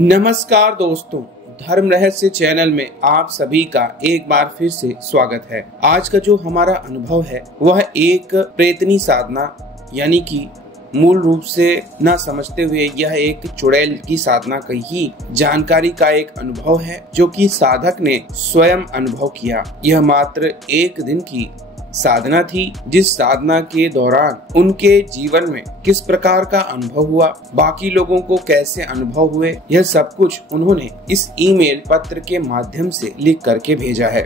नमस्कार दोस्तों, धर्म रहस्य चैनल में आप सभी का एक बार फिर से स्वागत है। आज का जो हमारा अनुभव है वह एक प्रेतनी साधना यानी कि मूल रूप से न समझते हुए यह एक चुड़ैल की साधना की ही जानकारी का एक अनुभव है जो कि साधक ने स्वयं अनुभव किया। यह मात्र एक दिन की साधना थी, जिस साधना के दौरान उनके जीवन में किस प्रकार का अनुभव हुआ, बाकी लोगों को कैसे अनुभव हुए, यह सब कुछ उन्होंने इस ईमेल पत्र के माध्यम से लिख करके भेजा है।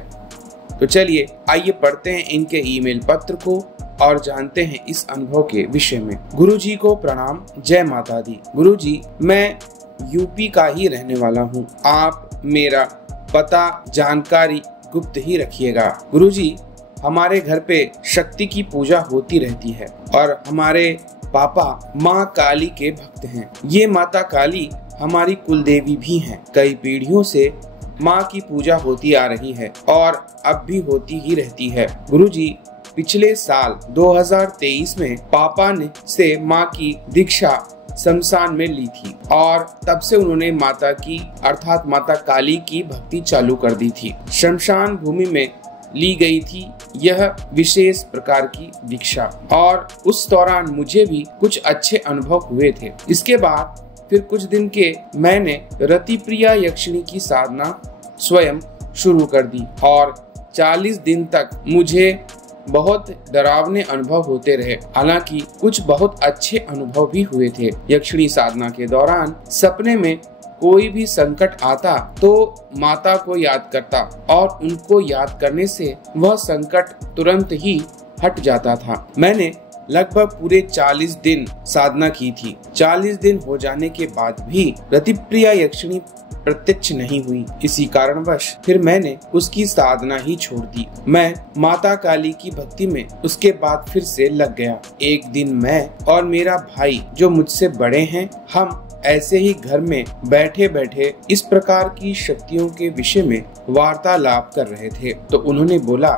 तो चलिए आइए पढ़ते हैं इनके ईमेल पत्र को और जानते हैं इस अनुभव के विषय में। गुरुजी को प्रणाम, जय माता दी। गुरुजी, मैं यूपी का ही रहने वाला हूँ। आप मेरा पता जानकारी गुप्त ही रखिएगा। गुरुजी, हमारे घर पे शक्ति की पूजा होती रहती है और हमारे पापा माँ काली के भक्त हैं। ये माता काली हमारी कुलदेवी भी हैं। कई पीढ़ियों से माँ की पूजा होती आ रही है और अब भी होती ही रहती है। गुरुजी, पिछले साल 2023 में पापा ने से माँ की दीक्षा शमशान में ली थी और तब से उन्होंने माता की अर्थात माता काली की भक्ति चालू कर दी थी। शमशान भूमि में ली गई थी यह विशेष प्रकार की दीक्षा और उस दौरान मुझे भी कुछ अच्छे अनुभव हुए थे। इसके बाद फिर कुछ दिन के मैंने रतिप्रिया यक्षिणी की साधना स्वयं शुरू कर दी और 40 दिन तक मुझे बहुत डरावने अनुभव होते रहे। हालांकि कुछ बहुत अच्छे अनुभव भी हुए थे। यक्षिणी साधना के दौरान सपने में कोई भी संकट आता तो माता को याद करता और उनको याद करने से वह संकट तुरंत ही हट जाता था। मैंने लगभग पूरे 40 दिन साधना की थी। 40 दिन हो जाने के बाद भी रतिप्रिया यक्षिणी प्रत्यक्ष नहीं हुई। इसी कारणवश फिर मैंने उसकी साधना ही छोड़ दी। मैं माता काली की भक्ति में उसके बाद फिर से लग गया। एक दिन मैं और मेरा भाई जो मुझसे बड़े हैं, हम ऐसे ही घर में बैठे बैठे इस प्रकार की शक्तियों के विषय में वार्तालाप कर रहे थे तो उन्होंने बोला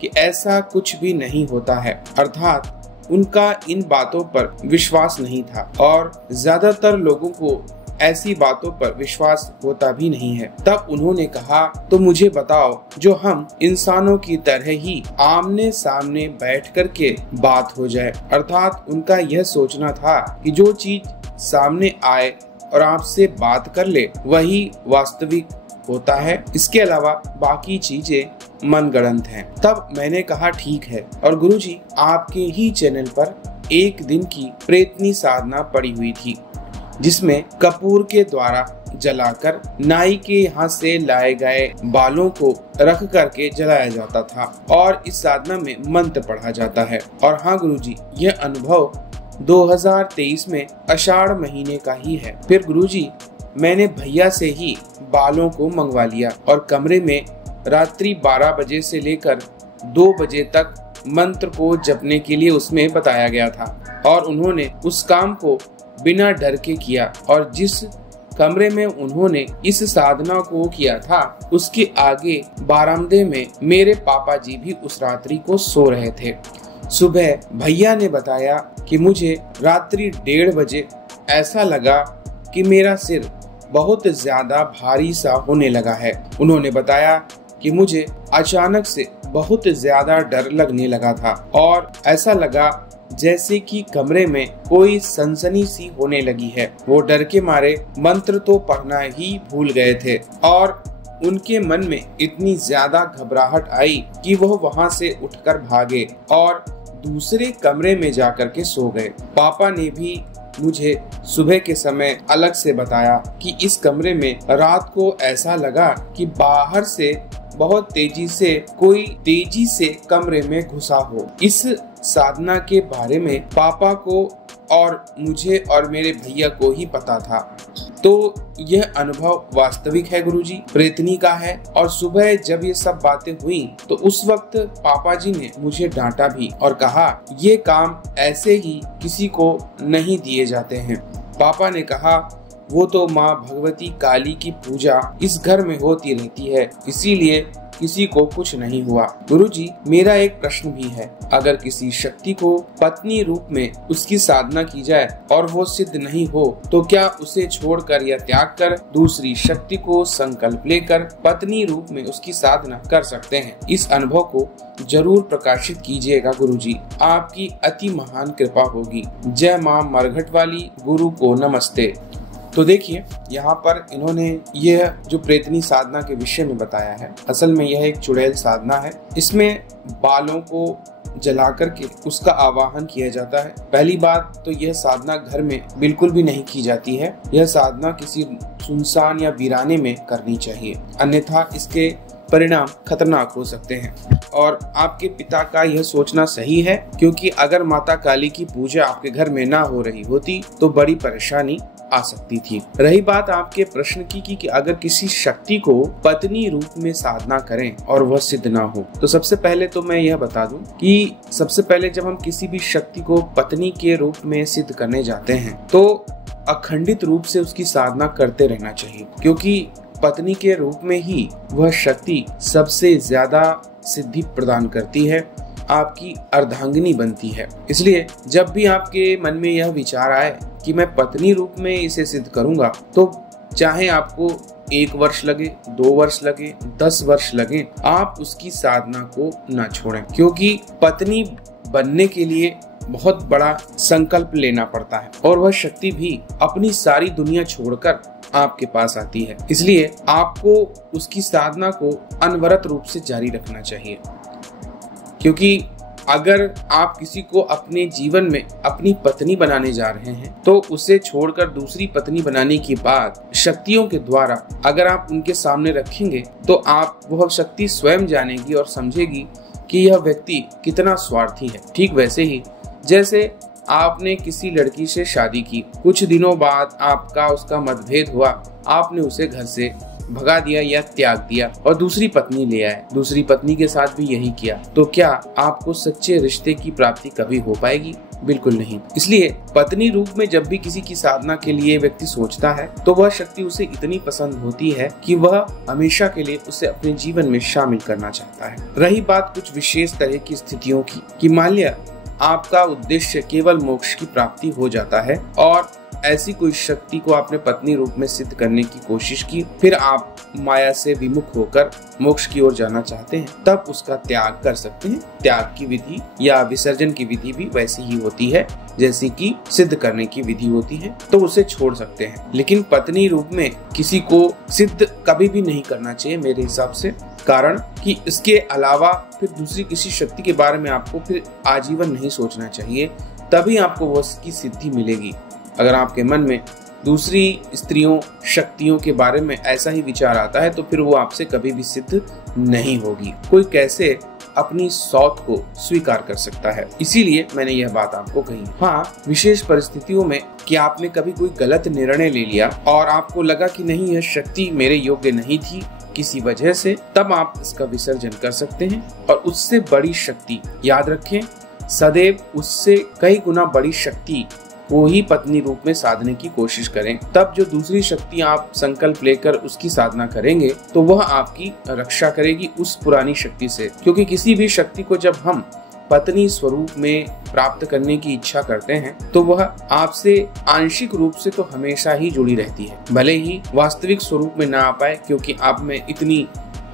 कि ऐसा कुछ भी नहीं होता है, अर्थात उनका इन बातों पर विश्वास नहीं था और ज्यादातर लोगों को ऐसी बातों पर विश्वास होता भी नहीं है। तब उन्होंने कहा, तो मुझे बताओ, जो हम इंसानों की तरह ही आमने सामने बैठ कर के बात हो जाए। अर्थात उनका यह सोचना था कि जो चीज सामने आए और आपसे बात कर ले वही वास्तविक होता है, इसके अलावा बाकी चीजें मनगढ़ंत हैं। तब मैंने कहा ठीक है, और गुरुजी आपके ही चैनल पर एक दिन की प्रेतनी साधना पड़ी हुई थी जिसमें कपूर के द्वारा जलाकर नाई के यहाँ से लाए गए बालों को रख करके जलाया जाता था और इस साधना में मंत्र पढ़ा जाता है। और हाँ गुरुजी, यह अनुभव 2023 में आषाढ़ महीने का ही है। फिर गुरुजी, मैंने भैया से ही बालों को मंगवा लिया और कमरे में रात्रि 12 बजे से लेकर 2 बजे तक मंत्र को जपने के लिए उसमें बताया गया था और उन्होंने उस काम को बिना डर के किया। और जिस कमरे में उन्होंने इस साधना को किया था उसके आगे बारामदे में मेरे पापा जी भी उस रात्रि को सो रहे थे। सुबह भैया ने बताया कि मुझे रात्रि 1:30 बजे ऐसा लगा कि मेरा सिर बहुत ज्यादा भारी सा होने लगा है। उन्होंने बताया कि मुझे अचानक से बहुत ज्यादा डर लगने लगा था और ऐसा लगा जैसे कि कमरे में कोई सनसनी सी होने लगी है। वो डर के मारे मंत्र तो पढ़ना ही भूल गए थे और उनके मन में इतनी ज्यादा घबराहट आई कि वह वहां से उठकर भागे और दूसरे कमरे में जाकर के सो गए। पापा ने भी मुझे सुबह के समय अलग से बताया कि इस कमरे में रात को ऐसा लगा कि बाहर से बहुत तेजी से कमरे में घुसा हो। इस साधना के बारे में पापा को और मुझे और मेरे भैया को ही पता था। तो यह अनुभव वास्तविक है गुरुजी, प्रेतनी का है। और सुबह जब ये सब बातें हुई तो उस वक्त पापा जी ने मुझे डांटा भी और कहा, ये काम ऐसे ही किसी को नहीं दिए जाते हैं। पापा ने कहा, वो तो माँ भगवती काली की पूजा इस घर में होती रहती है, इसीलिए किसी को कुछ नहीं हुआ। गुरुजी, मेरा एक प्रश्न भी है, अगर किसी शक्ति को पत्नी रूप में उसकी साधना की जाए और वो सिद्ध नहीं हो तो क्या उसे छोड़कर या त्याग कर दूसरी शक्ति को संकल्प लेकर पत्नी रूप में उसकी साधना कर सकते हैं? इस अनुभव को जरूर प्रकाशित कीजिएगा गुरुजी, आपकी अति महान कृपा होगी। जय मां मरघट वाली, गुरु को नमस्ते। तो देखिए, यहाँ पर इन्होंने यह जो प्रेतनी साधना के विषय में बताया है, असल में यह एक चुड़ैल साधना है। इसमें बालों को जला करके उसका आवाहन किया जाता है। पहली बात तो यह साधना घर में बिल्कुल भी नहीं की जाती है। यह साधना किसी सुनसान या वीराने में करनी चाहिए, अन्यथा इसके परिणाम खतरनाक हो सकते हैं। और आपके पिता का यह सोचना सही है, क्योंकि अगर माता काली की पूजा आपके घर में ना हो रही होती तो बड़ी परेशानी आ सकती थी। रही बात आपके प्रश्न की कि अगर किसी शक्ति को पत्नी रूप में साधना करें और वह सिद्ध ना हो, तो सबसे पहले तो मैं यह बता दूं कि सबसे पहले जब हम किसी भी शक्ति को पत्नी के रूप में सिद्ध करने जाते हैं तो अखंडित रूप से उसकी साधना करते रहना चाहिए, क्योंकि पत्नी के रूप में ही वह शक्ति सबसे ज्यादा सिद्धि प्रदान करती है, आपकी अर्धांगिनी बनती है। इसलिए जब भी आपके मन में यह विचार आए कि मैं पत्नी रूप में इसे सिद्ध करूंगा, तो चाहे आपको 1 वर्ष लगे, 2 वर्ष लगे, 10 वर्ष लगे, आप उसकी साधना को न छोड़ें, क्योंकि पत्नी बनने के लिए बहुत बड़ा संकल्प लेना पड़ता है और वह शक्ति भी अपनी सारी दुनिया छोड़कर आपके पास आती है। इसलिए आपको उसकी साधना को अनवरत रूप से जारी रखना चाहिए, क्योंकि अगर आप किसी को अपने जीवन में अपनी पत्नी बनाने जा रहे हैं तो उसे छोड़कर दूसरी पत्नी बनाने की बात शक्तियों के द्वारा अगर आप उनके सामने रखेंगे तो आप वह शक्ति स्वयं जानेगी और समझेगी कि यह व्यक्ति कितना स्वार्थी है। ठीक वैसे ही जैसे आपने किसी लड़की से शादी की, कुछ दिनों बाद आपका उसका मतभेद हुआ, आपने उसे घर से भगा दिया या त्याग दिया और दूसरी पत्नी ले आए, दूसरी पत्नी के साथ भी यही किया, तो क्या आपको सच्चे रिश्ते की प्राप्ति कभी हो पाएगी? बिल्कुल नहीं। इसलिए पत्नी रूप में जब भी किसी की साधना के लिए व्यक्ति सोचता है तो वह शक्ति उसे इतनी पसंद होती है कि वह हमेशा के लिए उसे अपने जीवन में शामिल करना चाहता है। रही बात कुछ विशेष तरह की स्थितियों की, कि मान लिया आपका उद्देश्य केवल मोक्ष की प्राप्ति हो जाता है और ऐसी कोई शक्ति को आपने पत्नी रूप में सिद्ध करने की कोशिश की, फिर आप माया से विमुख होकर मोक्ष की ओर जाना चाहते हैं, तब उसका त्याग कर सकते हैं। त्याग की विधि या विसर्जन की विधि भी वैसी ही होती है जैसी कि सिद्ध करने की विधि होती है, तो उसे छोड़ सकते हैं। लेकिन पत्नी रूप में किसी को सिद्ध कभी भी नहीं करना चाहिए मेरे हिसाब से, कारण कि इसके अलावा फिर दूसरी किसी शक्ति के बारे में आपको फिर आजीवन नहीं सोचना चाहिए, तभी आपको वो उसकी सिद्धि मिलेगी। अगर आपके मन में दूसरी स्त्रियों शक्तियों के बारे में ऐसा ही विचार आता है तो फिर वो आपसे कभी भी सिद्ध नहीं होगी। कोई कैसे अपनी सौत को स्वीकार कर सकता है? इसीलिए मैंने यह बात आपको कही। हाँ, विशेष परिस्थितियों में कि आपने कभी कोई गलत निर्णय ले लिया और आपको लगा कि नहीं, यह शक्ति मेरे योग्य नहीं थी किसी वजह से, तब आप इसका विसर्जन कर सकते हैं और उससे बड़ी शक्ति, याद रखें, सदैव उससे कई गुना बड़ी शक्ति वो ही पत्नी रूप में साधने की कोशिश करें। तब जो दूसरी शक्ति आप संकल्प लेकर उसकी साधना करेंगे तो वह आपकी रक्षा करेगी उस पुरानी शक्ति से, क्योंकि किसी भी शक्ति को जब हम पत्नी स्वरूप में प्राप्त करने की इच्छा करते हैं तो वह आपसे आंशिक रूप से तो हमेशा ही जुड़ी रहती है, भले ही वास्तविक स्वरूप में ना आ पाए, क्योंकि आप में इतनी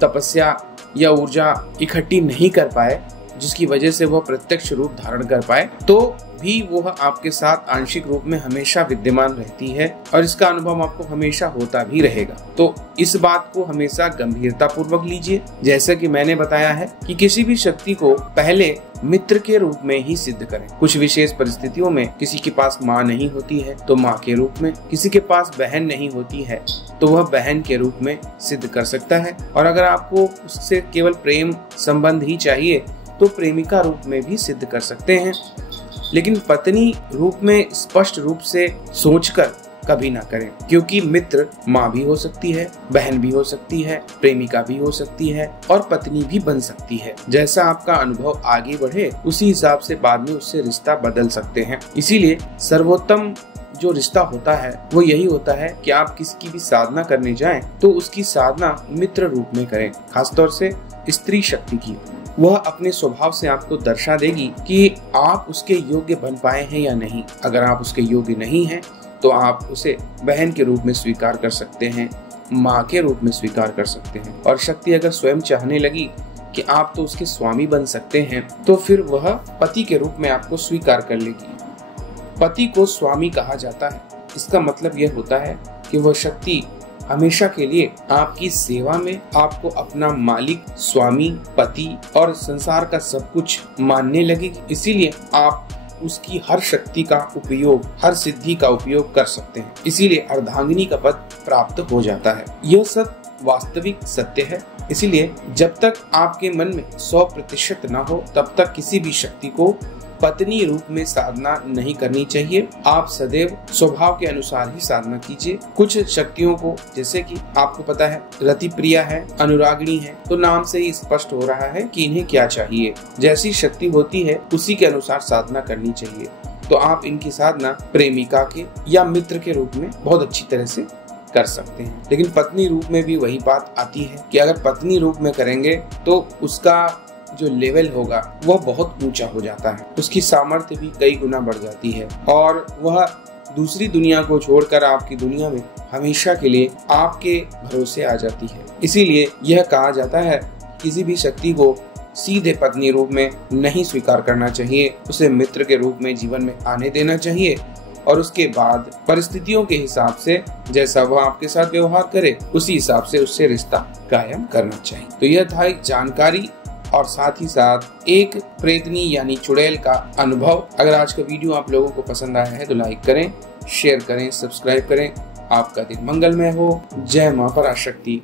तपस्या या ऊर्जा इकट्ठी नहीं कर पाए जिसकी वजह से वह प्रत्यक्ष रूप धारण कर पाए, तो भी वह आपके साथ आंशिक रूप में हमेशा विद्यमान रहती है और इसका अनुभव आपको हमेशा होता भी रहेगा। तो इस बात को हमेशा गंभीरता पूर्वक लीजिए। जैसे कि मैंने बताया है कि किसी भी शक्ति को पहले मित्र के रूप में ही सिद्ध करें। कुछ विशेष परिस्थितियों में किसी के पास माँ नहीं होती है तो माँ के रूप में, किसी के पास बहन नहीं होती है तो वह बहन के रूप में सिद्ध कर सकता है, और अगर आपको उससे केवल प्रेम संबंध ही चाहिए तो प्रेमिका रूप में भी सिद्ध कर सकते हैं। लेकिन पत्नी रूप में स्पष्ट रूप से सोचकर कभी ना करें, क्योंकि मित्र माँ भी हो सकती है, बहन भी हो सकती है, प्रेमिका भी हो सकती है और पत्नी भी बन सकती है। जैसा आपका अनुभव आगे बढ़े उसी हिसाब से बाद में उससे रिश्ता बदल सकते हैं। इसीलिए सर्वोत्तम जो रिश्ता होता है वो यही होता है कि आप किसी की भी साधना करने जाएं तो उसकी साधना मित्र रूप में करें। खासतौर से स्त्री शक्ति की, वह अपने स्वभाव से आपको दर्शा देगी कि आप उसके योग्य बन पाए हैं या नहीं। अगर आप उसके योग्य नहीं हैं तो आप उसे बहन के रूप में स्वीकार कर सकते हैं, माँ के रूप में स्वीकार कर सकते हैं। और शक्ति अगर स्वयं चाहने लगी कि आप तो उसके स्वामी बन सकते हैं तो फिर वह पति के रूप में आपको स्वीकार कर लेगी। पति को स्वामी कहा जाता है। इसका मतलब यह होता है कि वह शक्ति हमेशा के लिए आपकी सेवा में आपको अपना मालिक, स्वामी, पति और संसार का सब कुछ मानने लगेगी। इसीलिए आप उसकी हर शक्ति का उपयोग, हर सिद्धि का उपयोग कर सकते हैं। इसीलिए अर्धांगिनी का पद प्राप्त हो जाता है। यह सब वास्तविक सत्य है। इसीलिए जब तक आपके मन में 100% न हो तब तक किसी भी शक्ति को पत्नी रूप में साधना नहीं करनी चाहिए। आप सदैव स्वभाव के अनुसार ही साधना कीजिए। कुछ शक्तियों को, जैसे कि आपको पता है रति प्रिया है, अनुरागिणी है, तो नाम से ही स्पष्ट हो रहा है कि इन्हें क्या चाहिए। जैसी शक्ति होती है उसी के अनुसार साधना करनी चाहिए। तो आप इनकी साधना प्रेमिका के या मित्र के रूप में बहुत अच्छी तरह से कर सकते हैं। लेकिन पत्नी रूप में भी वही बात आती है कि अगर पत्नी रूप में करेंगे तो उसका जो लेवल होगा वह बहुत ऊंचा हो जाता है, उसकी सामर्थ्य भी कई गुना बढ़ जाती है और वह दूसरी दुनिया को छोड़कर आपकी दुनिया में हमेशा के लिए आपके भरोसे आ जाती है। इसीलिए यह कहा जाता है किसी भी शक्ति को सीधे पत्नी रूप में नहीं स्वीकार करना चाहिए, उसे मित्र के रूप में जीवन में आने देना चाहिए और उसके बाद परिस्थितियों के हिसाब से जैसा वह आपके साथ व्यवहार करे उसी हिसाब से उससे रिश्ता कायम करना चाहिए। तो यह था एक जानकारी और साथ ही साथ एक प्रेतनी यानी चुड़ैल का अनुभव। अगर आज का वीडियो आप लोगों को पसंद आया है तो लाइक करें, शेयर करें, सब्सक्राइब करें। आपका दिन मंगलमय हो। जय मां पराशक्ति।